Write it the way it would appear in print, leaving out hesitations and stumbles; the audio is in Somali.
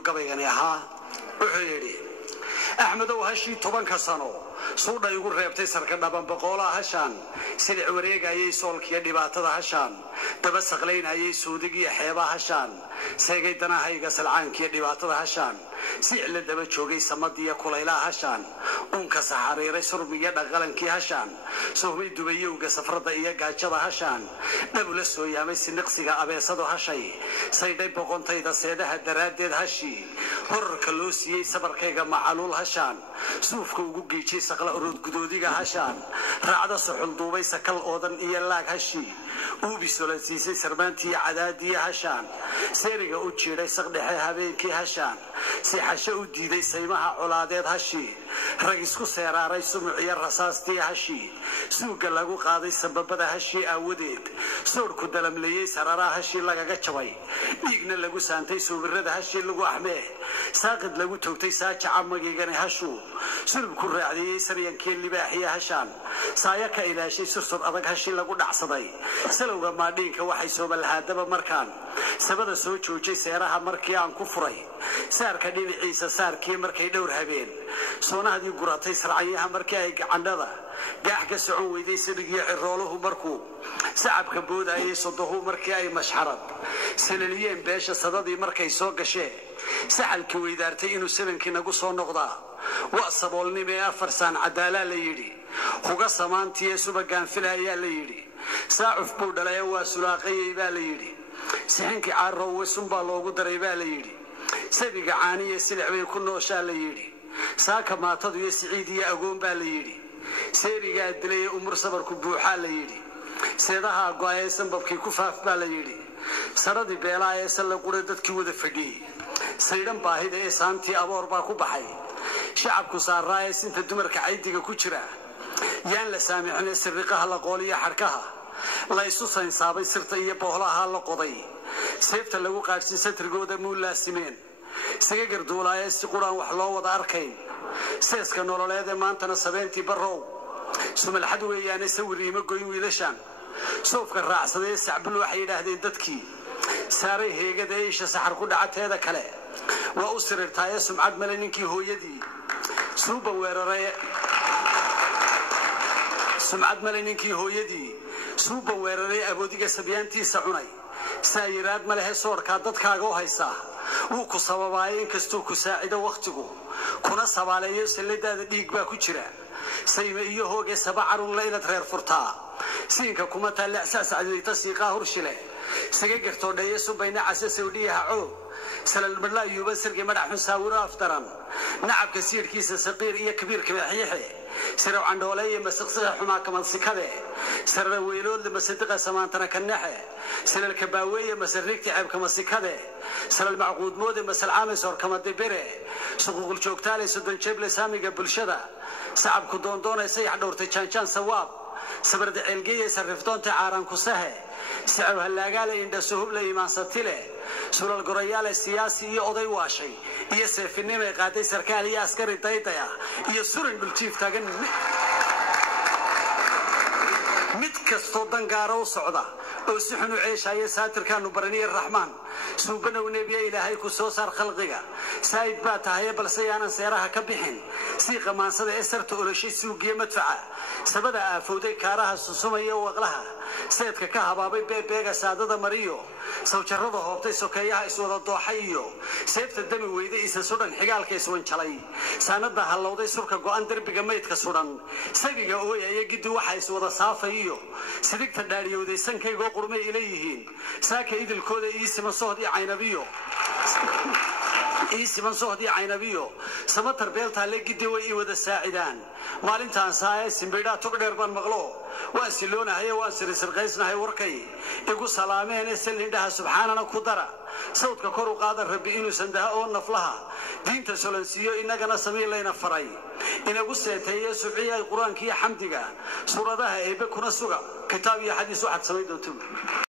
gabaygani ahaa wuxuu yiri axmedow hashi 10 sano suuday ugu reebtay sarka dhaban boqolaha hashan sida wareegayay soolkiya dhibaatada hashan daba saqleynayay suudiga xeebaha hashan seegay danahayga salcaankiya dhibaatada hashan si la daba joogay samadiya kulaylaha hashan unka saxariiray surmiga dhaqalankii hashan soomay dubayowga safrada iyo gaajada hashan dawla soo yaamay siniqsiga abeesado hashay sayday boqontayda seedaha daraadeed hashi horka loo siiyay sabarkayga macalul hashan suufka ugu geejay saqla urud gudoodiga hashan raacda suxul duubay sakal oodan iyo laag hashi uu bisolansiisay sarmaantii cadaadiya hashan seeriga u jiiray saqdhexe habeenkii hashan si xasho u diiday saymaha colaadeed hashi rag isku seeraaray sumuciya rasaastii hashi suuga lagu qaaday sababada hashi awadeed soorku dalamleeyay sararaha hashi lagaga jabay dhiigna lagu saantay suubirada hashi lagu axmee saaqid lagu toogtay saajaca magigana hashu sulub ku raacdiyay saryankii libaaxiya hashan saayaka ilaashay sursur adag hashi lagu dhacsaday salowga maadhiinka waxay soo balhaadaba markaan sabada soo joojay seeraha markii aan ku furay saarka dhinaciisa saarkii markay dhowr habeen soonaadii guratay sarcayaha markii ay gacandhada gaax ka socon weyday sidigiyo cirooluhu markuu sacabka boodayay sodohu markii ay mashxarad saliliyeen beesha sadadii markay soo gashee saxalki weydaartay inuu sabankii nagu soo noqdaa waa saboolnimo 4 saan cadaalad la yiri uga samaantii subagaan filayaa la yiri saacuf buu dhalay waa sulaaqay baa la yiri saxinki caarrow wasun baa loogu daray baa la yiri sabiga caaniye silcbay ku nooshaa la yiri saaka maatadu iyo siciidiya agoon baa la yiri seeriga dilay umur sabarku buuxa la yiri seedaha go'aysan babkii ku faaf baa la yiri saradi beelaa ee sala qura dadkii wada fadhiyay saydan baahida ee saantii aboor baa ku baxay shacabku saaraay sinta dumarka caydiga ku jira yaan la saamixnay sirriqaha la qooliya xarkaha la isu saynsaabay sirta iyo boolaha la qoday seefta lagu qaadsin satrigooda muulaasimeen isaga garduulaya si quraan wax loo wada arkay seeska nololeed maantana sabeentii barow sumal xad weeyaan sawiriima goyn wiilashan soofka raacsaday sacbul waxay yiraahdeen dadkii saaray heegada isha saxar ku dhacateeda kale waa u sirirtay sumcad malaninkii hooyadii suuba weeraray sumcad malaninkii hooyadii suuba weeraray aboodiga sabyaantiisa cunay saayiraad malaha soorka dadkaaga oo haysa uu ku sababaayeen kastuu ku saacido waqtigu kuna sabaaleeyo salidaada dhiig baa ku jira sayma iyo hooge sabacarun leylad reer furtaa siinka kuma talacsaas cadayta siiqa horshile saga gartoo dhaye subayna case Saudiyaha oo salal badla yuuba sirgi madax xusawiro aftaran nacabka siirkiisa saqiir iyo kabiirka madaxiye siraw candhoolay masaqsada xumaa kaman sikade sarra weelood masadiqa samaantana kanaxe salal kabaaweeye masarigti ceeb kama sikade salal macquud moode masal caamis hor kama dibire suuqul joogtaale sodon jeeble saamiga bulshada sacabku doondoonaysa yax dhowrtay jaanjaan sawaab sabarda cilgeeyay sariftoonta caaran ku sahe sacab halaagaale indha suhub la iimaansatile sulal gorayaale siyaasi iyo oday waashay iyo seefinimo qaaday sarkaal iyo askari daydaya iyo surin dhuljiif taagan mid kasto dangaaro socda oo si xun u ceeshaaya saatirkaanu baraniye raxmaan suubana nabiga ilaahay ku soo saar khalqiga saayid baa tahay balse aanan seeraha ka bixin si qamaansada ee sarta oloshay suugiye madfaca sabada aafooday kaaraha susumaya waqlaha seedka ka habaabay beebeega saadada mariyo sawjarrada hoobtay sokeeyaha iswada dooxay iyo seefta dami weyday isa sudan xigaalka iswan jalay saanada halowday surka go'an darbiga meydka sudan sabiga ooyaya gidi waxa iswada saafayo sidigta dhaariyowday sankaygo qurmay ilayhiin saaka idilkooda iisima sohdi caynabiyo إيسمان صهدي عينبيو سمتر بيلتا لقيدي وي ودا ساعدان مالنتان ساي سمبيدا تقدر بان مغلو واسلونا هي واسر سرقيسنا هي وركي يقول سلامين سلندها سبحاننا كدرا صوتك كورو قادر ربي إنو سندها أو نفلها دينتا سولنسيو إننا سمي لينا فراي إنا قصيتي سبعية القرآن كي حمدك سورة ده إيبكونا سوغا كتابي حديث واحد سميدو تم